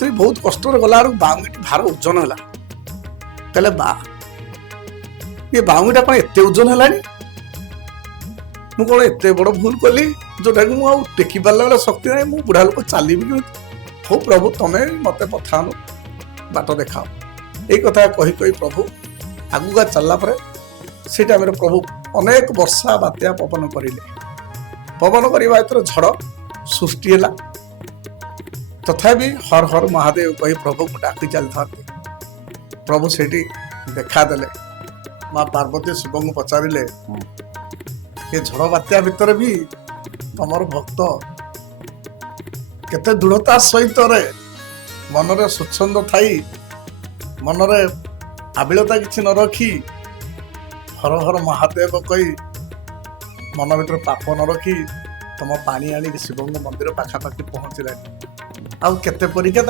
ସେ ବହୁତ କଷ୍ଟରେ ଗଲା ବେଳକୁ ବାଉଙ୍ଗିଟି ଭାର ଓଜନ ହେଲା। କହିଲେ ବା ଏ ବାଉଙ୍ଗିଟା କଣ ଏତେ ଓଜନ ହେଲାଣି? ମୁଁ କଣ ଏତେ ବଡ ଭୁଲ କଲି ଯୋଉଟାକି ମୁଁ ଆଉ ଟେକି ପାରିଲା ବେଳେ ଶକ୍ତି ନାହିଁ। ମୁଁ ବୁଢା ଲୋକ ଚାଲିବି କେମିତି? ହଉ ପ୍ରଭୁ ତମେ ମତେ ପଠାଅନ, ବାଟ ଦେଖାଅ। ଏଇ କଥା କହି କହି ପ୍ରଭୁ ଆଗୁକା ଚାଲିଲା ପରେ ସେ ଟାଇମରେ ପ୍ରଭୁ ଅନେକ ବର୍ଷା ବାତ୍ୟା ପବନ କରିଲେ। ପବନ କରିବା ଏଥର ଝଡ଼ ସୃଷ୍ଟି ହେଲା। ତଥାପି ହର ହର ମହାଦେବ କହି ପ୍ରଭୁକୁ ଡାକି ଚାଲିଥାନ୍ତି। ପ୍ରଭୁ ସେଇଠି ଦେଖାଦେଲେ। ମା ପାର୍ବତୀ ଶିବଙ୍କୁ ପଚାରିଲେ, ଏ ଝଡ଼ ବାତ୍ୟା ଭିତରେ ବି ତମର ଭକ୍ତ କେତେ ଦୃଢ଼ତା ସହିତରେ ମନରେ ସ୍ୱଚ୍ଛନ୍ଦ ଥାଇ ମନରେ ଆବିଳତା କିଛି ନ ରଖି ହର ହର ମହାଦେବ କହି ମନ ଭିତରେ ପାପ ନ ରଖି ତମ ପାଣି ଆଣିକି ଶିବଙ୍କ ମନ୍ଦିର ପାଖାପାଖି ପହଞ୍ଚିଲାଣି। ଆଉ କେତେ ପରୀକ୍ଷା